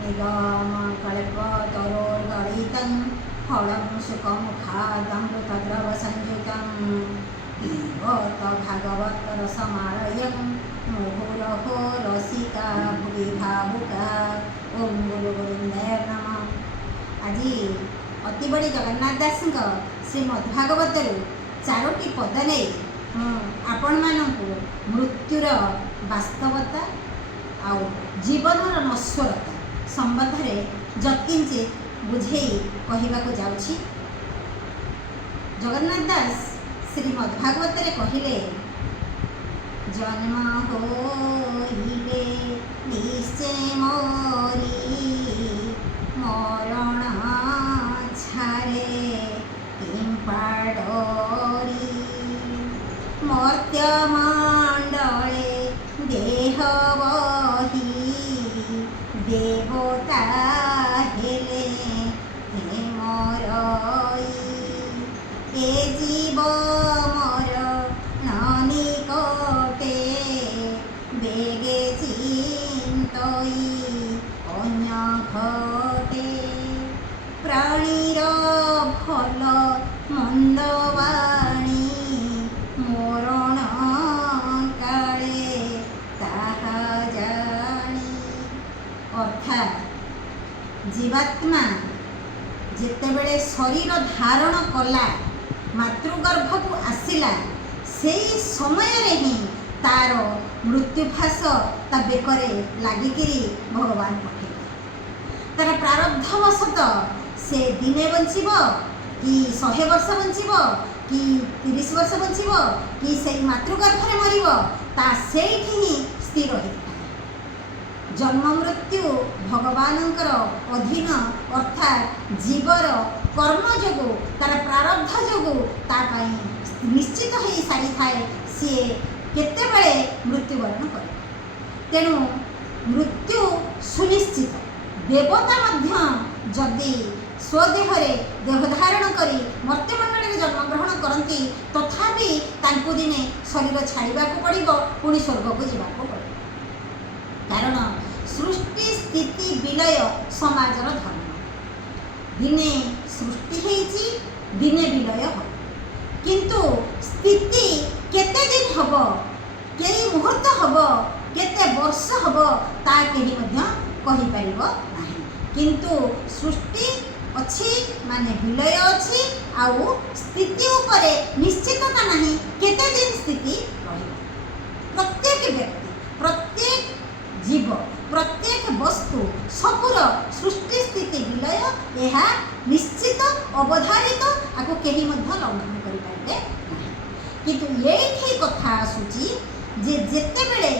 निगमकल्पतरोर्गलितं फलं सुखमुखादमृतद्रवसंयुतं पिबत भागवतरसमालयं मुहुरहो रसिका भुवि भावुका। ओम गुरु गोविंदाय नमः। आज अति बड़ी जगन्नाथ दास श्रीमद्भागवत चारोटी पद नहीं आपण मानू मृत्युर वास्तवता आउ जीवनर नश्वरता संबंध में जत्किंचित बुझे कहवाक जाऊँगी। जगन्नाथ दास श्रीमद्भागवत कहले जन्म होइले निश्चय मोरी मरण छारे किंपाडोरी मर्त्यमंडले देह बही देवता हेले हे मरई ए जीव मर ननिकटे बेगे चिंतई अन्य घटे प्राणीर भल मंदवाणी मरण काले ताहा जानी। अर्थात जीवात्मा जेतेबेले शरीर धारण कला मातृगर्भ को आसिला से समय ही तार मृत्युफास ता बेकरे लागिकी भगवान पठे तार प्रारब्धवशत से दिने बंचब कि 100 वर्ष बंचब कि 30 वर्ष बंचब कि से मातृगर्भरे मरिब ता सेठी ही स्थिर होता है। जन्म मृत्यु भगवानंकर अधीन अर्थात जीवर कर्म जोगु तार प्रारब्ध जोगु तापाई निश्चित हो सारी थाए सी केतेबेले मृत्युवरण करे। तेणु मृत्यु सुनिश्चित देवता मध्य जदि स्वदेहरे देहधारण करी मर्त्यमंडल जन्म ग्रहण करती तथापि तांकु दिने शरीर छाड़ा पड़ो पुणी स्वर्ग को जावाक पड़े। कारण सृष्टि स्थिति विलय समाजर धर्म दिने सृष्टि होइछि दिने विलय हो किंतु स्थिति केते दिन हब कई मुहूर्त हब केते वर्ष हब ता केही मध्य कहि परिबो नाही किंतु सृष्टि अच्छी माने विलय अच्छी आउ स्थिति उपरे निश्चितता नहीं केते दिन स्थिति रहिबो। प्रत्येक व्यक्ति प्रत्येक जीव प्रत्येक वस्तु सबुर सृष्टि स्थिति विलय यह निश्चित अवधारित आपको कहीं लंघन कर पारे नहीं किंतु ये कथा आसूची जे जेतेबेले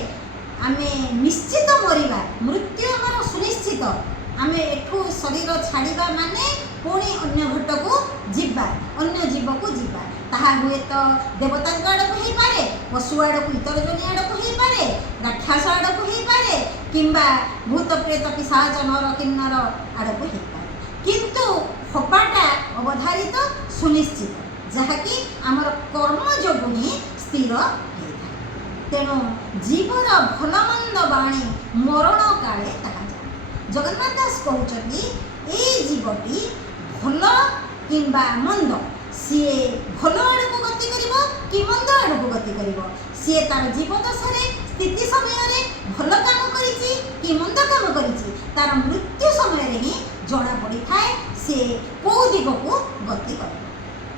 आमे निश्चित मरिबा मृत्यु आमर सुनिश्चित आमे एठू शरीर छाड़िबा माने पुणी अन्य घट को जीवा अन्य जीव को जीवा ताहा हुए तो देवता आड़ को हो पारे पशु आड़ को इतर जनी आड़ को हो पारे राक्षस आड़ को हो पारे किंबा भूत प्रेत पिशाच नर किन्नर आड़ को हो पारे किंतु हबाटा अवधारित सुनिश्चित जहाँकि आमर कर्म जोगु ही स्थिर होता। तेणु जीवर भलमंद बाणी मरण काले ताहा जाए। जगन्नाथ दास कहते ये जीवटी भल किंबा मंद सी भल आड़ को गति कर कि मंद आड़ को गति कर सी तार जीवदशा स्थिति समय भल काम करिछि कि मंद काम करिछि तार मृत्यु समय ही जना पड़ी थाए सी कौ दिग को गति कर।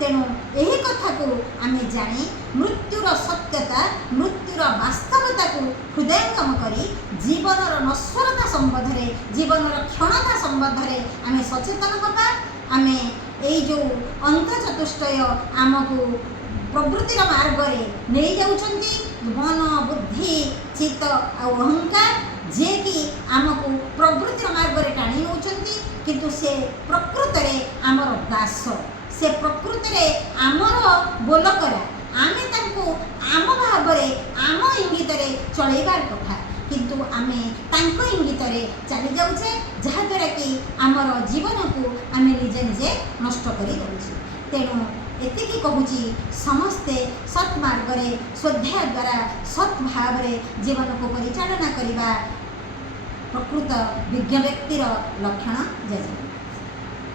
तेणु यही कथा को आमे जानी मृत्युर सत्यता मृत्युर वास्तवता को हृदयंगम करी जीवनर नश्वरता संबंध में जीवनर क्षणता संबंध में आमे सचेतन हवा। आमे यही जो अंत चतुष्टय आमको प्रवृत्तिर मार्ग में नहीं जाउछंती मन बुद्धि चित्त और अहंकार जे कि आमको प्रवृत्तिर मार्ग में टाणी नौछंती किंतु से प्रकृत में आमर दास से प्रकृत में आमर बोलकरा आमे तांको आम भाव आम इंगित चलैबार कथा किंतु आमे तांको इंगित चली जाऊे जहाँद्वारा कि आमर जीवन को आमे निजे निजे नष्ट कर दौचे। तेणु एतिकी कहूची समस्ते सत्मार्ग स्वाध्याय द्वारा सत् भाव जीवन को परिचालना करवा प्रकृत विज्ञ व्यक्तिर लक्षण जाए।